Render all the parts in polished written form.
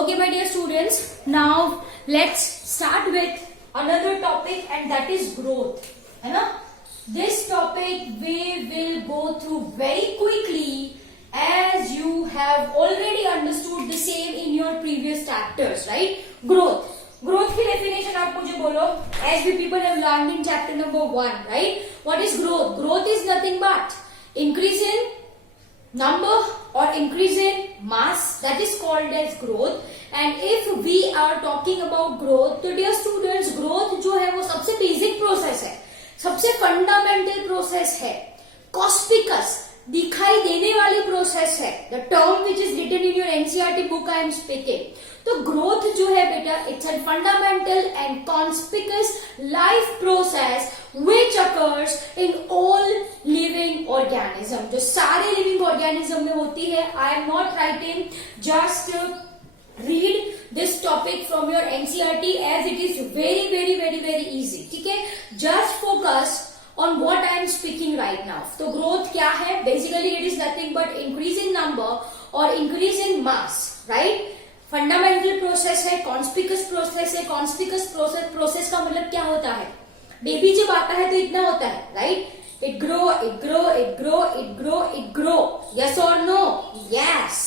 Okay, my dear students, now let's start with another topic, and that is growth. है ना? This topic we will go through very quickly as you have already understood the same in your previous chapters, right? Growth. Growth की definition आप मुझे बोलो. As we people have learned in chapter number 1, right? What is growth? Growth is nothing but increase in number or increase in mass, that is called as growth. And if we are talking about growth, तो dear students, growth जो है वो सबसे basic process है, सबसे fundamental process है, conspicuous दिखाई देने वाली प्रोसेस है. The term which is written in your NCERT book I am speaking. तो ग्रोथ जो है बेटा, it's a fundamental and conspicuous life process which occurs in all living organism. जो सारे लिविंग ऑर्गेनिज्म में होती है. I am not writing, just read this topic from your NCERT as it is very very very very easy. ठीक है, just focus on what I am speaking right now. तो growth क्या है? Basically it is nothing but increase in number or increase in mass, right? Fundamental process है, conspicuous process है. Conspicuous process का मतलब क्या होता है? बेबी जब आता है तो इतना होता है, right? It grow, it grow, it grow, it grow, it grow. Yes or no? Yes,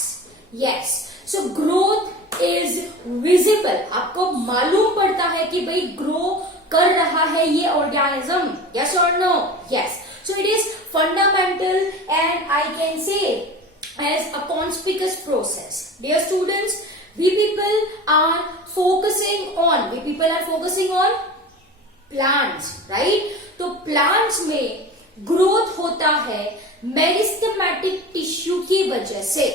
yes. So growth is visible. आपको मालूम पड़ता है कि भाई grow कर रहा है ये organism. Yes or no? Yes. So it is fundamental and I can say as a conspicuous process. Dear students, we people are focusing on plants, right? तो प्लांट्स में ग्रोथ होता है मेरिस्टेमेटिक टिश्यू की वजह से.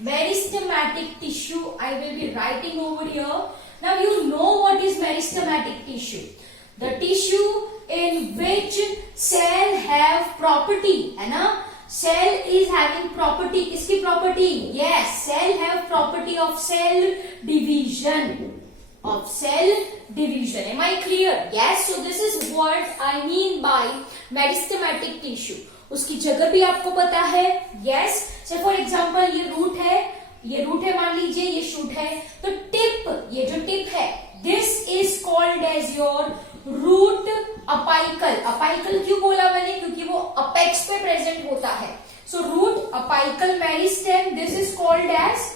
Meristematic tissue I will be writing over here. Now you know what is meristematic tissue. The tissue in which cell have property, है ना? Cell is having property. किसकी property? Yes, cell have property of cell division. Of cell division. Am I clear? Yes. So this is what I mean by meristematic tissue. उसकी जगह भी आपको पता है. Yes. So for example, ये root है. ये रूट है, मान लीजिए ये शूट है. तो टिप, ये जो टिप है, this is called as your root apical. Apical क्यों बोला मैंने? क्योंकि वो अपेक्स पे प्रेजेंट होता है. So root apical meristem, this is called as,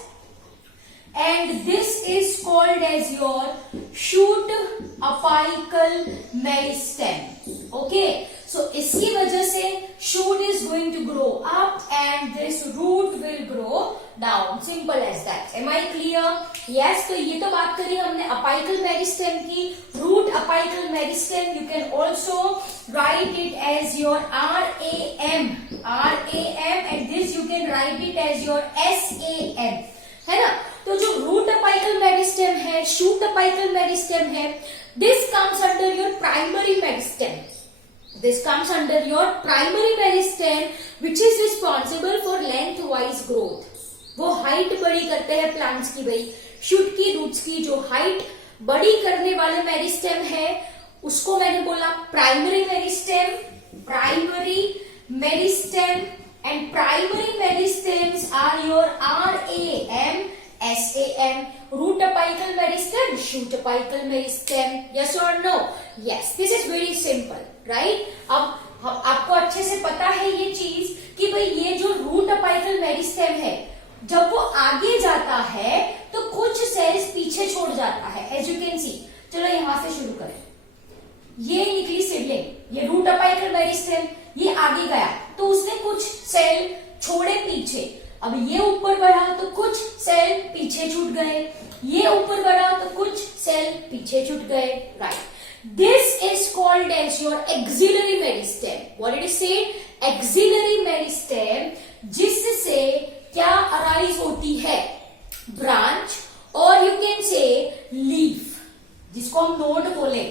and this is called as your shoot apical meristem. Okay, so इसकी वजह से shoot is going to grow up and this root will grow down. Simple as that. Am I clear? Yes. तो ये तो बात करी हमने apical meristem की. Root apical meristem, you can also write it as your RAM, and this you can write it as your SAM, है ना? तो जो root apical meristem है, shoot apical meristem है, this comes under your primary meristem. This comes under your primary meristem, which is responsible for lengthwise growth. वो height बड़ी करते हैं प्लांट्स की. भाई शूट की, रूट्स की जो हाइट बड़ी करने वाले मेरिस्टेम है, उसको मैंने बोला primary meristem. Primary meristem and primary meristems are your RAM, SAM. Root apical meristem, shoot apical meristem. Yes or no? Yes. This is very simple, right? अब आपको अच्छे से पता है ये चीज कि भाई ये जो रूट अपाइकल मेरिस्टेम है, जब वो आगे जाता है तो कुछ सेल्स पीछे छोड़ जाता है. As you can see. चलो यहां से शुरू करें. ये निकली सिडलिंग, ये रूट अपाइकल मेरिस्टेम, ये आगे गया तो उसने कुछ सेल छोड़े पीछे. अब ये ऊपर बढ़ा तो कुछ सेल पीछे छूट गए, ये ऊपर बढ़ा तो कुछ सेल पीछे छूट गए. Right. This is called as your axillary meristem. What it is said? Axillary meristem, जिससे क्या अराइज होती है? ब्रांच, और यू कैन से लीफ, जिसको हम नोड बोले.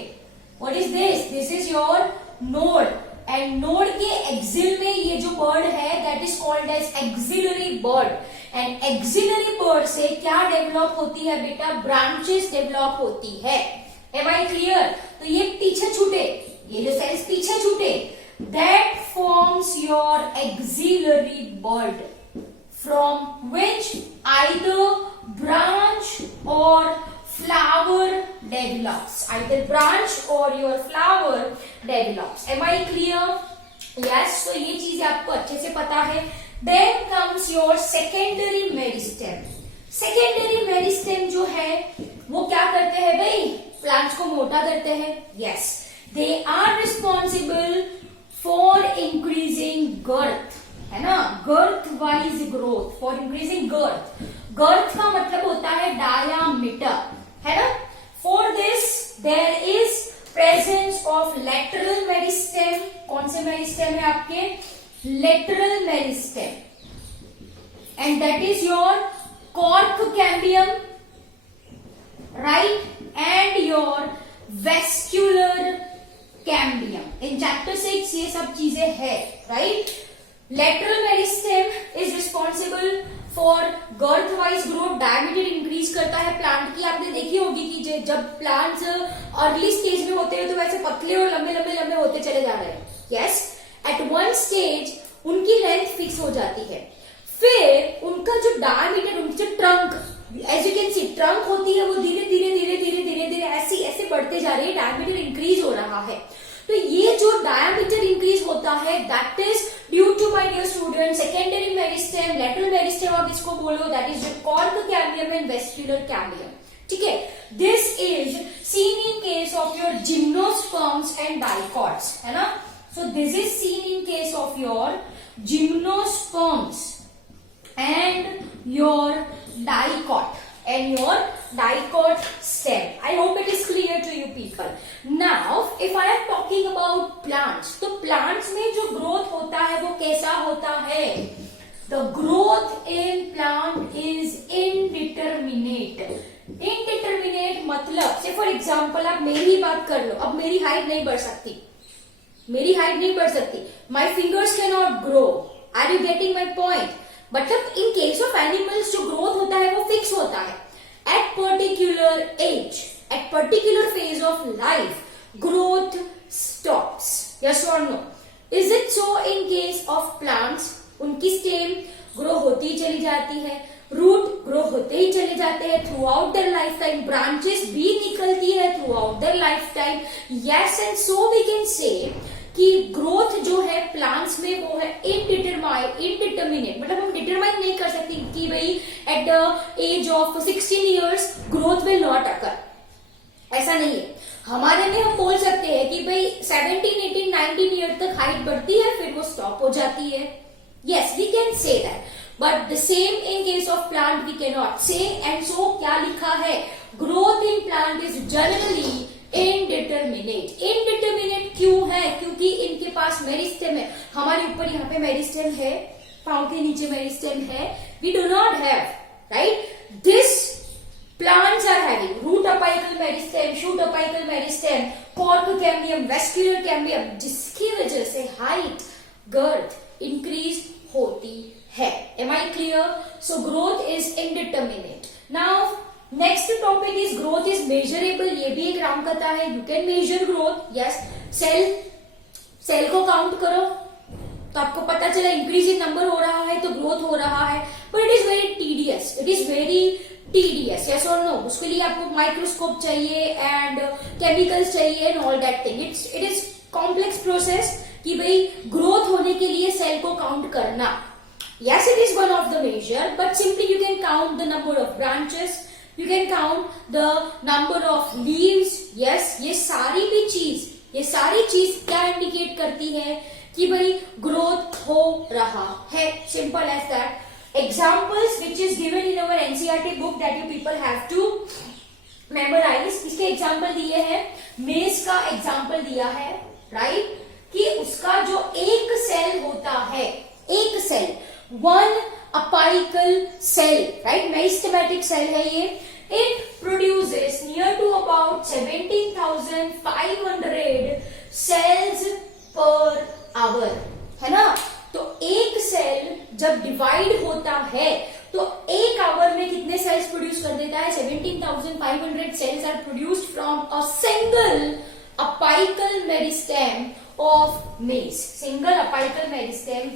What is this? This is your node. And node के एक्सिल में ये जो बर्ड है, that is called as axillary bud. And axillary bud से क्या डेवलप होती है बेटा? ब्रांचेस डेवलप होती है. Am I clear? तो ये पीछे छूटे, ये जो सेल्स पीछे छूटे, that forms your axillary bud, from which either branch or flower develops. Either branch or your flower develops. Am I clear? Yes. So ये चीजें आपको अच्छे से पता है. Then comes your secondary meristem. Secondary meristem जो है वो क्या करते हैं भाई? प्लांट्स को मोटा करते हैं. Yes, they are responsible for increasing girth, है ना, girth wise growth, for increasing girth. Girth का मतलब होता है डायामीटर, है ना. For this there is presence of lateral meristem. कौन से मेरिस्टेम है आपके? Lateral meristem. And that is your cork cambium, right, and your vascular cambium. In chapter 6 ये सब चीजें है, right. Lateral meristem is responsible for girth wise growth. diameter increase करता है प्लांट की. आपने देखी होगी कि जब प्लांट्स अर्ली स्टेज में होते हैं तो वैसे पतले और लंबे लंबे लंबे होते चले जा रहे हैं. यस, एट वन स्टेज उनकी लेंथ फिक्स हो जाती है. फिर उनका जो डायमीटर, उनकी जो trunk, as you can see trunk होती है, वो धीरे धीरे धीरे धीरे धीरे धीरे ऐसे ऐसे बढ़ते जा रही है. डायमीटर इंक्रीज हो रहा है. तो ये जो डायमीटर इंक्रीज होता है that is due to my dear student secondary meristem, lateral meristem आप इसको बोलो, that is your cork cambium and vascular cambium. ठीक है. This is seen in case of your gymnosperms and dicots, है ना. So this is seen in case of your gymnosperms and your dicot stem. I hope it is clear to you people. Now if I am talking about plants, तो plants में जो growth होता है वो कैसा होता है? The growth in plant is indeterminate. Indeterminate मतलब से फॉर एग्जाम्पल आप मेरी ही बात कर लो. अब मेरी हाइट नहीं बढ़ सकती, मेरी हाइट नहीं बढ़ सकती. My fingers cannot grow. Are you getting my point? मतलब इन केस ऑफ एनिमल्स जो ग्रोथ होता है वो फिक्स होता है. At particular age, at particular phase of life growth stops. Yes or no? Is it so in case of plants? उनकी stem grow होती ही चली जाती है, रूट ग्रो होते ही चले जाते हैं throughout their lifetime, branches भी निकलती है throughout their lifetime. Yes, and so we can say कि ग्रोथ जो है प्लांट्स में वो है इनडिटरमिनेट. मतलब हम डिटरमाइन नहीं कर सकते कि भाई at the age of 16 years growth will not occur. ऐसा नहीं है. हमारे में हम बोल सकते हैं कि भाई 17, 18, 19 ईयर तक हाइट बढ़ती है फिर वो स्टॉप हो जाती है. Yes, we can say that, but the same in case of plant we can not say. And so क्या लिखा है? Growth in plant is generally indeterminate. Indeterminate क्यों है? क्योंकि इनके पास मेरिस्टेम है. हमारे ऊपर यहाँ पे मेरिस्टेम है, पांव के नीचे मेरिस्टेम है. We do not have, right. This plants are having root apical meristem, shoot apical meristem, cork cambium, vascular cambium, जिसकी वजह से height, girth increase होती है. Am I clear? So growth is indeterminate. Now next topic is growth is measurable. ये भी एक रामकथा है. You can measure growth. Yes, cell को काउंट करो तो आपको पता चला इंक्रीजिंग नंबर हो रहा है तो ग्रोथ हो रहा है. But it is very tedious. It is very TDS. Yes or no? उसके लिए आपको माइक्रोस्कोप चाहिए एंड केमिकल्स चाहिए and all that thing. It is complex process कि भाई ग्रोथ होने के लिए सेल को काउंट करना. Yes, it is one of the measure, but simply you can count the number of branches, you can count the number of leaves. Yes, ये सारी चीज क्या इंडिकेट करती है कि भाई ग्रोथ हो रहा है. Simple as that. Examples which is given in our NCERT book that you people have to memorize. इसके एग्जाम्पल दिए हैं. मेज का एग्जाम्पल दिया है, राइट, कि उसका जो एक सेल होता है, एक cell, one apical cell, right, meristematic cell है ये. It produces near to about 17,500 cells per hour, है ना. तो एक सेल जब डिवाइड होता है तो एक आवर में कितने सेल्स प्रोड्यूस कर देता है? 17,500 cells are produced from a single apical meristem of maize. Single apical meristem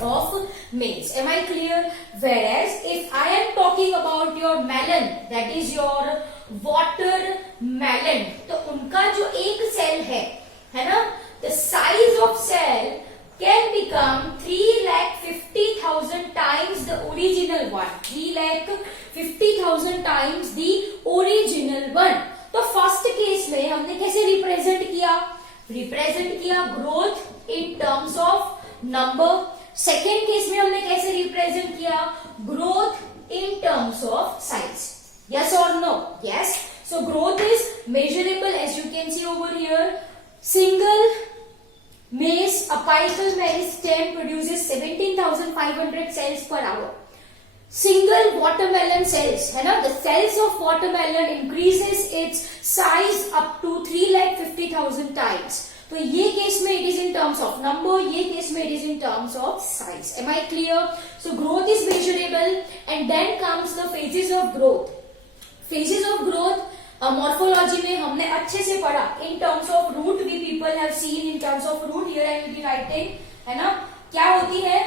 of males. Am I clear? Whereas if I am talking about your melon, that is your watermelon, तो उनका जो एक cell है ना, the size of cell can become 3,50,000 times the original one. 3,50,000 times the original one. तो first case में हमने कैसे रिप्रेजेंट किया growth in terms of number. Second case में हमने कैसे रिप्रेजेंट किया growth in terms of size. Yes or no? Yes. So growth is measurable, as you can see over here. Single maize, apical meristem produces 17,500 cells per hour. Single watermelon cells, है ना? The cells of watermelon increases its size up to 3,50,000 times. तो ये case में it is in terms of number, ये case में it is in terms of size. Am I clear? So growth is measurable, and then comes the phases of growth. Phases of growth morphology में हमने अच्छे से पढ़ा. In terms of root we people have seen in terms of root. Here I will be writing, है ना? क्या होती है?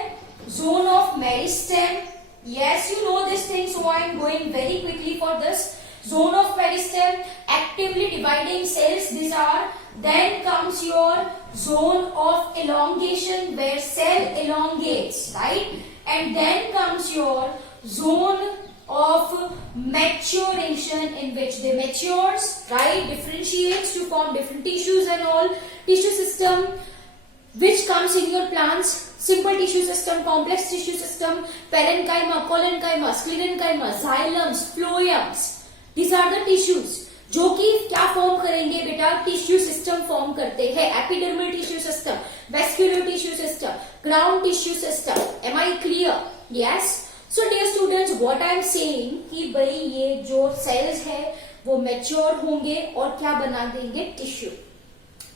Zone of meristem. Yes, you know this thing, so I am going very quickly for this. Zone of meristem, actively dividing cells, these are. Then comes your zone of elongation, where cell elongates, right? And then comes your zone of maturation, in which they matures, right? Differentiates to form different tissues and all. Tissue system, which comes in your plants. Simple tissue system, complex tissue system, parenchyma, collenchyma, sclerenchyma, xylems, phloems. These are the tissues जो कि क्या form करेंगे बेटा, tissue system form करते हैं. Epidermal tissue system, vascular tissue system, ground tissue system. Am I clear? Yes. So dear students, what I am saying कि भाई ये जो सेल्स है वो मैच्योर होंगे और क्या बना देंगे, टिश्यू.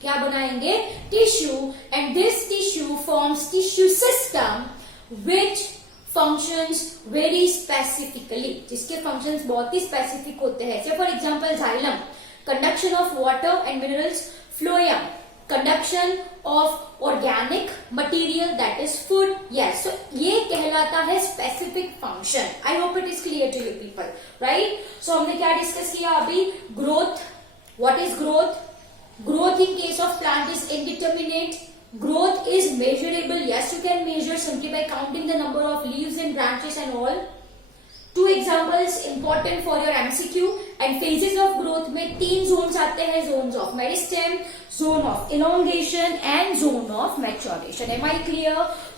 क्या बनाएंगे, tissue. And this tissue forms tissue system which functions very specifically, जिसके फंक्शंस बहुत ही स्पेसिफिक होते हैं. Say for example xylem, conduction of water and minerals. Phloem, conduction of organic material, that is food. Yes, so ये कहलाता है specific function. I hope it is clear to you people, right? So हमने क्या discuss किया अभी, growth. What is growth? Growth in case of plant is indeterminate. Growth is measurable. Yes, you can measure simply by counting the number of leaves and branches and all. Two examples important for your MCQ. And phases of growth में 3 zones आते हैं. Zones of meristem, zone of elongation and zone of maturation. Am I clear?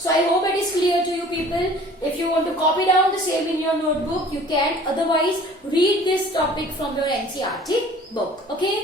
So I hope it is clear to you people. If you want to copy down the same in your notebook, you can. Otherwise, read this topic from your NCERT book. Okay?